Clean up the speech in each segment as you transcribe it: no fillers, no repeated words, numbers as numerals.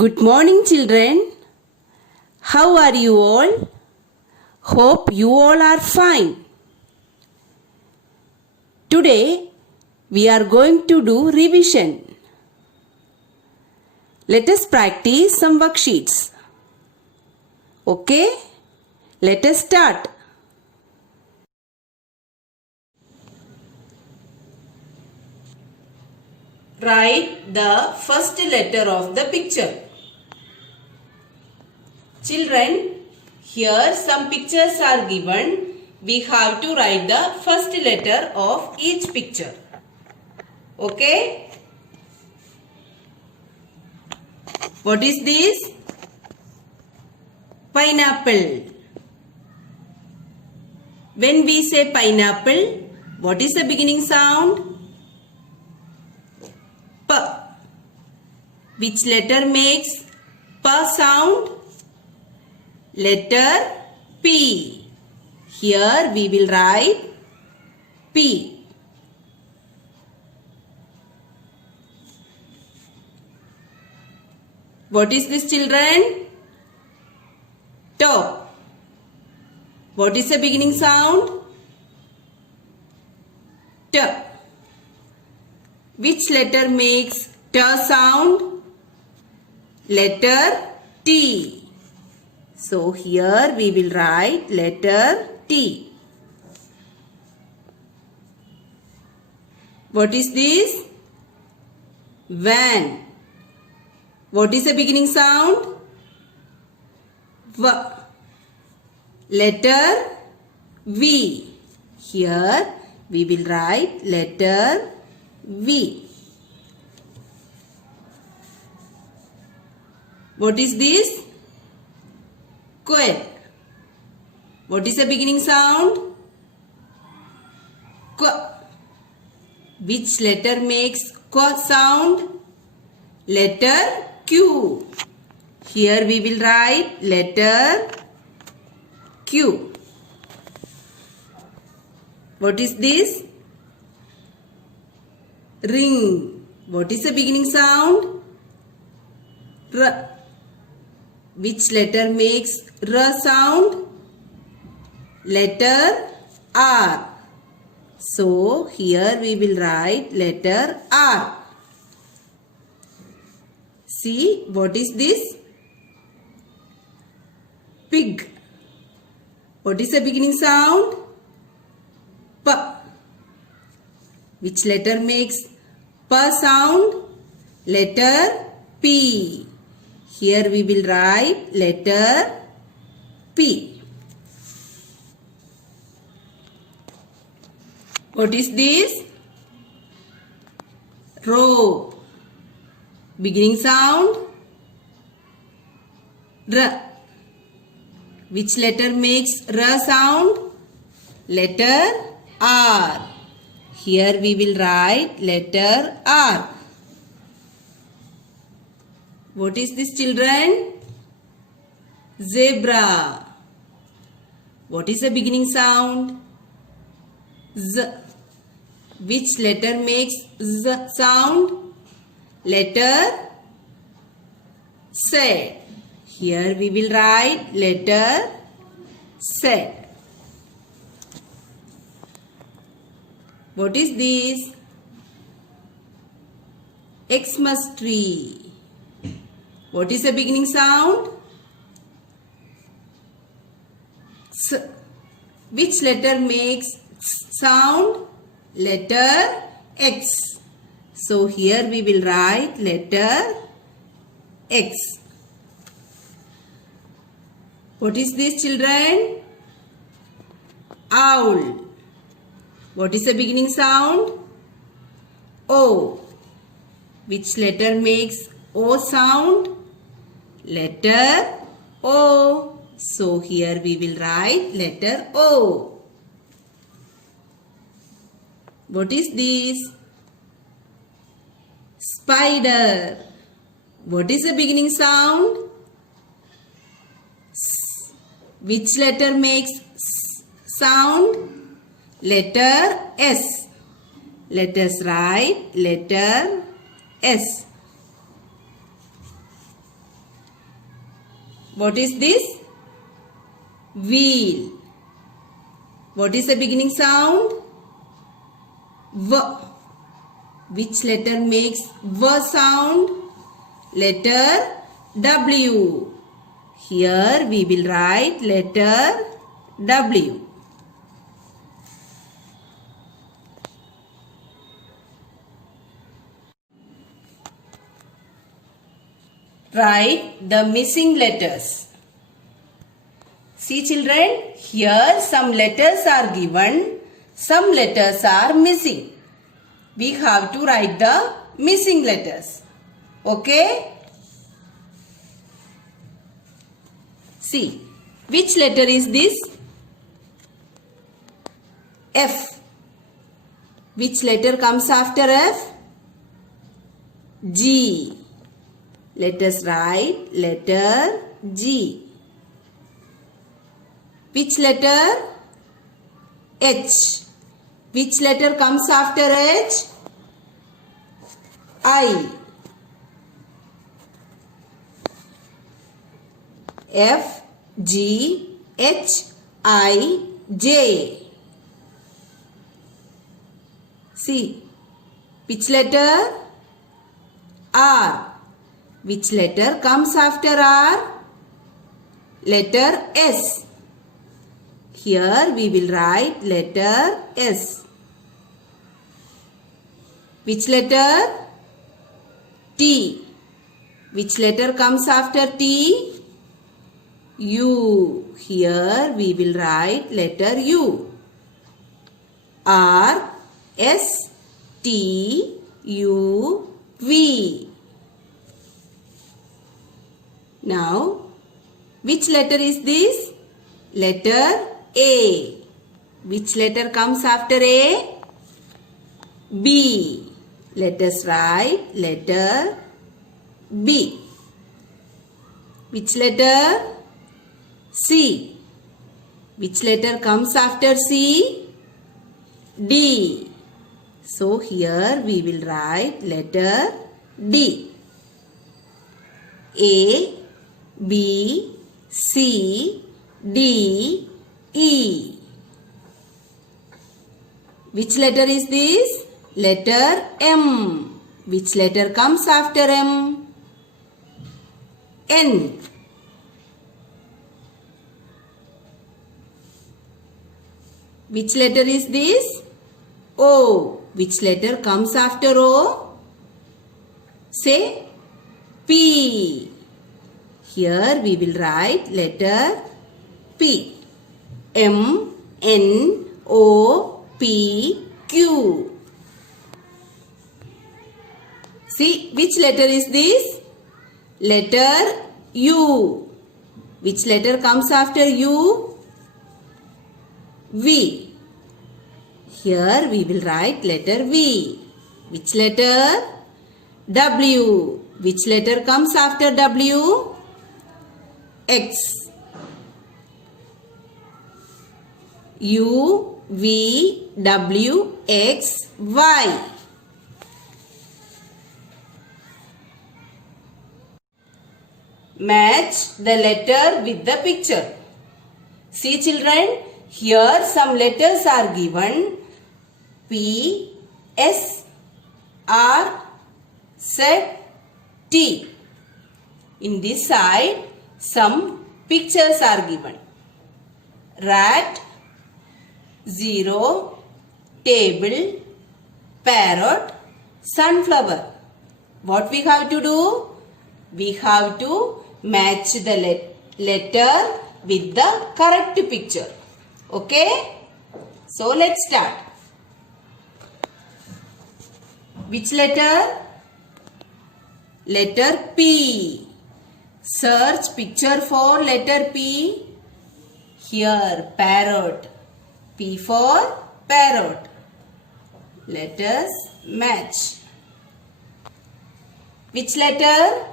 Good morning, children. How are you all? Hope you all are fine. Today, we are going to do revision. Let us practice some worksheets. Okay? Let us start. Write the first letter of the picture. Children, here some pictures are given. We have to write the first letter of each picture. Okay? What is this? Pineapple. When we say pineapple, what is the beginning sound? P. Which letter makes P sound? Letter P. Here we will write P. What is this, children? Top. What is the beginning sound? T. Which letter makes T sound? Letter T. So here we will write letter T. What is this? Van. What is the beginning sound? V. Letter V. Here we will write letter V. What is this? Quail. What is the beginning sound? Qu. Which letter makes Q sound? Letter Q. Here we will write letter Q. What is this? Ring. What is the beginning sound? R. Which letter makes R sound? Letter R. So here we will write letter R. See, what is this? Pig. What is the beginning sound? P. Which letter makes P sound? Letter P. Here we will write letter P. What is this? Rope. Beginning sound? R. Which letter makes R sound? Letter R. Here we will write letter R. What is this, children? Zebra. What is the beginning sound? Z. Which letter makes Z sound? Letter Z. Here we will write letter Z. What is this? Xmas tree. What is the beginning sound? S. Which letter makes sound? Letter X. So here we will write letter X. What is this, children? Owl. What is the beginning sound? O. Which letter makes O sound? Letter O. So here we will write letter O. What is this? Spider. What is the beginning sound? S. Which letter makes S sound? Letter S. Let us write letter S. What is this? Wheel. What is the beginning sound? V. Which letter makes V sound? Letter W. Here we will write letter W. Write the missing letters. See children, here some letters are given, some letters are missing. We have to write the missing letters. Okay? See, which letter is this? F. Which letter comes after F? G. Let us write letter G. Which letter? H. Which letter comes after H? I. F, G, H, I, J. See, which letter? R. Which letter comes after R? Letter S. Here we will write letter S. Which letter? T. Which letter comes after T? U. Here we will write letter U. R, S, T, U, V. Now, which letter is this? Letter A. Which letter comes after A? B. Let us write letter B. Which letter? C. Which letter comes after C? D. So here we will write letter D. A, B, C, D, E. Which letter is this? Letter M. Which letter comes after M? N. Which letter is this? O. Which letter comes after O? Say P. Here we will write letter P. M, N, O, P, Q. See, which letter is this? Letter U. Which letter comes after U? V. Here we will write letter V. Which letter? W. Which letter comes after W? X. U, V, W, X, Y. Match the letter with the picture. See children, here some letters are given. P, S, R, Z, T. In this side, some pictures are given. Rat, zero, table, parrot, sunflower. What we have to do? We have to match the letter with the correct picture. Okay? So let's start. Which letter? Letter P. Search picture for letter P. Here, parrot. P for parrot. Let us match. Which letter?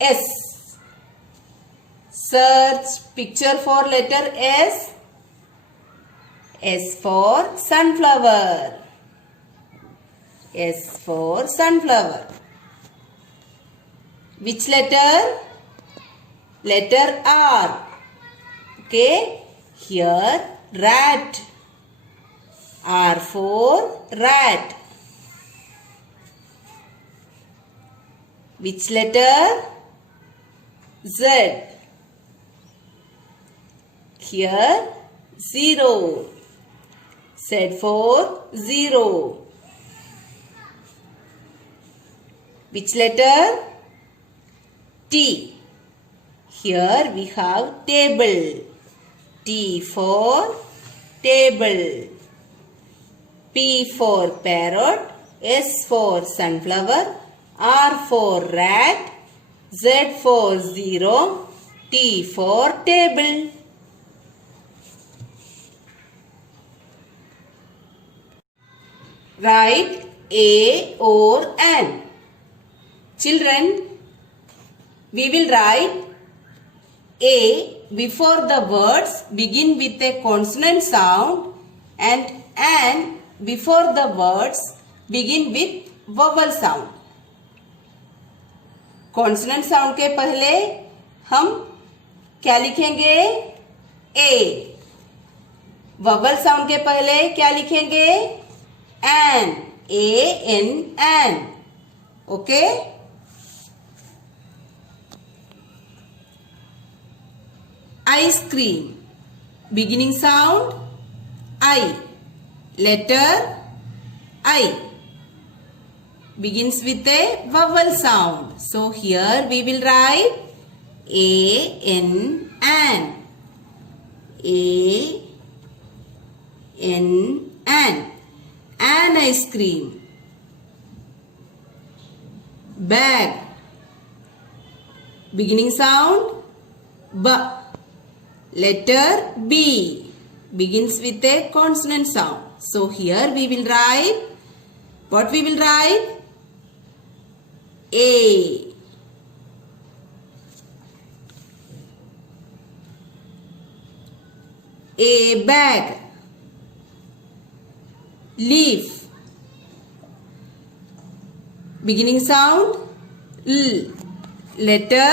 S. Search picture for letter S. S for sunflower. S for sunflower. Which letter? letter R. Okay, here rat. R for rat. Which letter? Z. Here 0. Z for 0. Which letter? T. Here we have table. T for table. P for parrot. S for sunflower. R for rat. Z for 0. T for table. Write A or an. Children, we will write A before the words begin with a consonant sound and an before the words begin with vowel sound. Consonant sound के पहले हम क्या लिखेंगे? ए. ववल sound के पहले क्या लिखेंगे? N. A N N. Okay. Ice cream. Beginning sound I. Letter I. Begins with a vowel sound. So here we will write an. An ice cream. Bag. Beginning sound B. Letter B. Begins with a consonant sound. So here we will write, what we will write? A. A bag. Leaf. Beginning sound L. Letter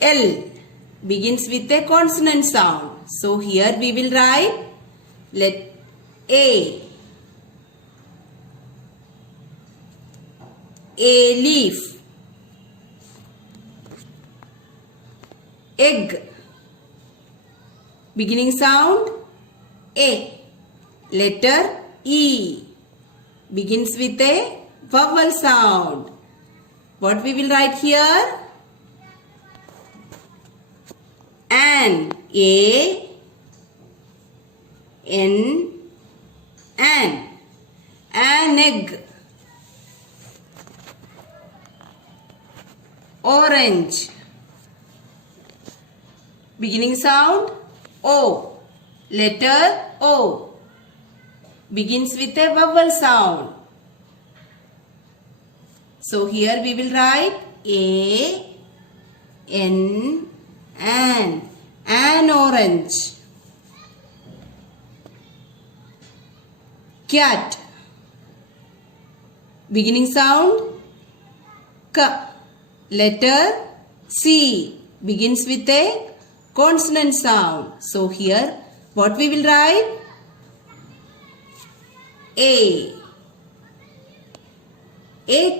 L. Begins with a consonant sound. So here we will write A. A leaf. Egg. Beginning sound A. Letter E. Begins with a vowel sound. What we will write here? An. A. N. An. An egg. Orange. Beginning sound O. Letter O. Begins with a vowel sound. So here we will write A, N, an orange. Cat. Beginning sound K. Letter C. Begins with a consonant sound. So here what we will write? A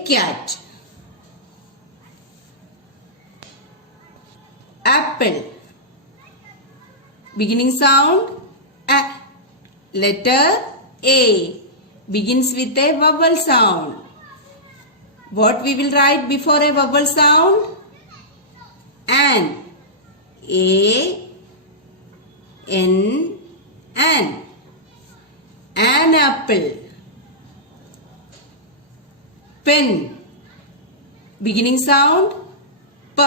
cat. Apple. Beginning sound A. Letter A. Begins with a vowel sound. What we will write before a vowel sound? An. A. N. An. An apple. Pen. Beginning sound P.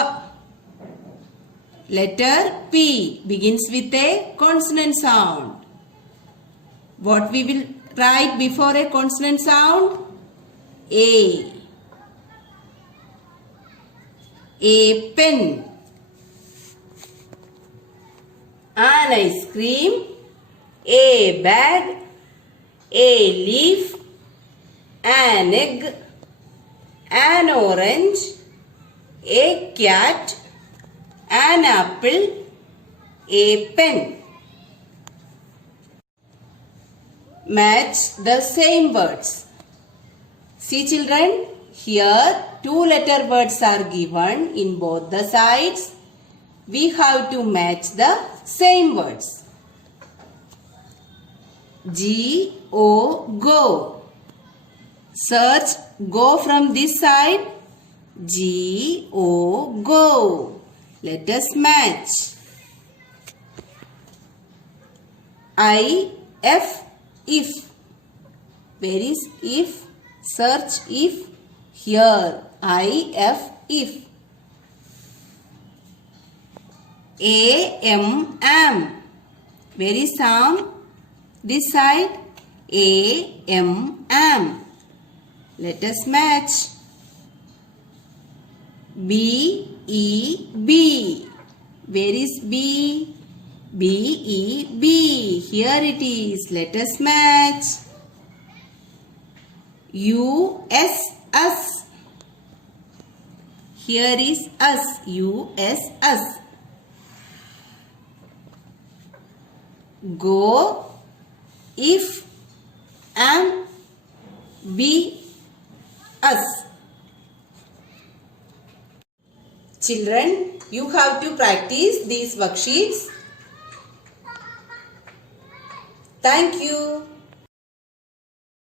Letter P. Begins with a consonant sound. What we will write before a consonant sound? A. A pen. An ice cream. A bag. A leaf. An egg. An orange. A cat. An apple. A pen. Match the same words. See children, here two letter words are given in both the sides. We have to match the same words. G-O, go. Search, go from this side. G-O, go. Let us match. I-F, if. Where is if? Search if. Here. I-F, if. A-M, am. Where is am? This side. A-M, am. Let us match. B-E-B. Where is B? B-E-B. Here it is. Let us match. U-S, us. Here is us. U-S, us. Go, if, am, be, us. Children, you have to practice these worksheets. Thank you.